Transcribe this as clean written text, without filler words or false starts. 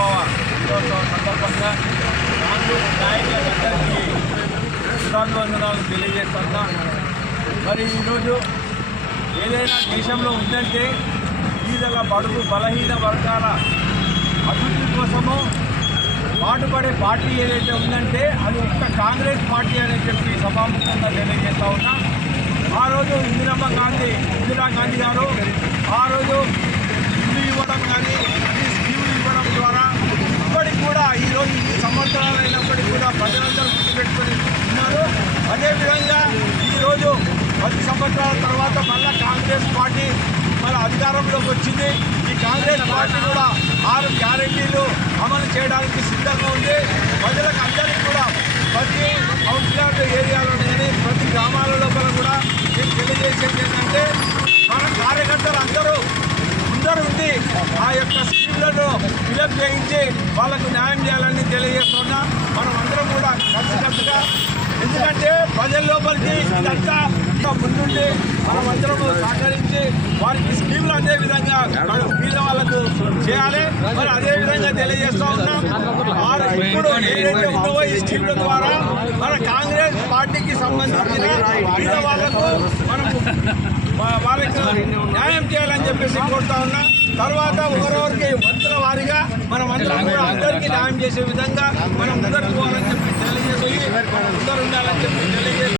ఆవిర్భావ దినోత్సవం సందర్భంగా కాంగ్రెస్ నాయకులందరికీ శుభాభివందనాలు తెలియజేస్తున్నా. మరి ఈరోజు ఏదైనా దేశంలో ఉందంటే ఈదల బడుగు బలహీన వర్గాల అభివృద్ధి కోసము పాటుపడే పార్టీ ఏదైతే ఉందంటే అది ఒక్క కాంగ్రెస్ పార్టీ అని చెప్పి సభాముఖంగా తెలియజేస్తా ఉన్నా. ఆ రోజు ఇందిరా గాంధీ గారు ఆ రోజు ఇల్లు ఇవ్వడం కానీ అన్ని స్కీములు ఇవ్వడం ద్వారా ఇప్పటికి కూడా ఈరోజు ఇన్ని సంవత్సరాలు అయినప్పటికీ కూడా ప్రజలందరూ గుర్తుపెట్టుకొని ఉన్నారు. అదేవిధంగా ఈరోజు 10 సంవత్సరాల తర్వాత మళ్ళీ కాంగ్రెస్ పార్టీ మన అధికారంలోకి వచ్చింది. ఈ కాంగ్రెస్ పార్టీ కూడా 6 గ్యారెంటీలు అమలు చేయడానికి సిద్ధంగా ఉంది. ప్రజలకు అందరికీ కూడా ప్రతి అవుట్స్కట్ ఏరియాలో కానీ ప్రతి గ్రామాల లోపల కూడా నేను తెలియజేసేది ఏంటంటే మన కార్యకర్తలు అందరూ ఉండి ఆ యొక్క స్కీమ్లను ఫిలప్ చేయించి వాళ్ళకు న్యాయం చేయాలని తెలియజేస్తున్నా. మనం అందరం కూడా కలిసికట్టుగా, ఎందుకంటే ప్రజల లోపలికి ఇదంతా ముందుండి మనం అందరం సహకరించి వారికి స్కీమ్లు అదే విధంగా మీద వాళ్ళకు చేయాలి. మరి అదే విధంగా తెలియజేస్తూ ఉన్నాం. ఇప్పుడు ఏదైతే ఉన్నావో ఈ స్కీమ్ల ద్వారా మన కాంగ్రెస్ పార్టీకి సంబంధించిన మీద వాళ్ళకు మనం వాళ్ళకి న్యాయం చేయాలని చెప్పేసి కోరుతా ఉన్నా. తర్వాత ఒకరికి వంతుల వారిగా మనం అందరికీ న్యాయం చేసే విధంగా మనం ముందరకు పోవాలని చెప్పి తెలియజేసి మనం ముందరు ఉండాలని చెప్పి తెలియజేసి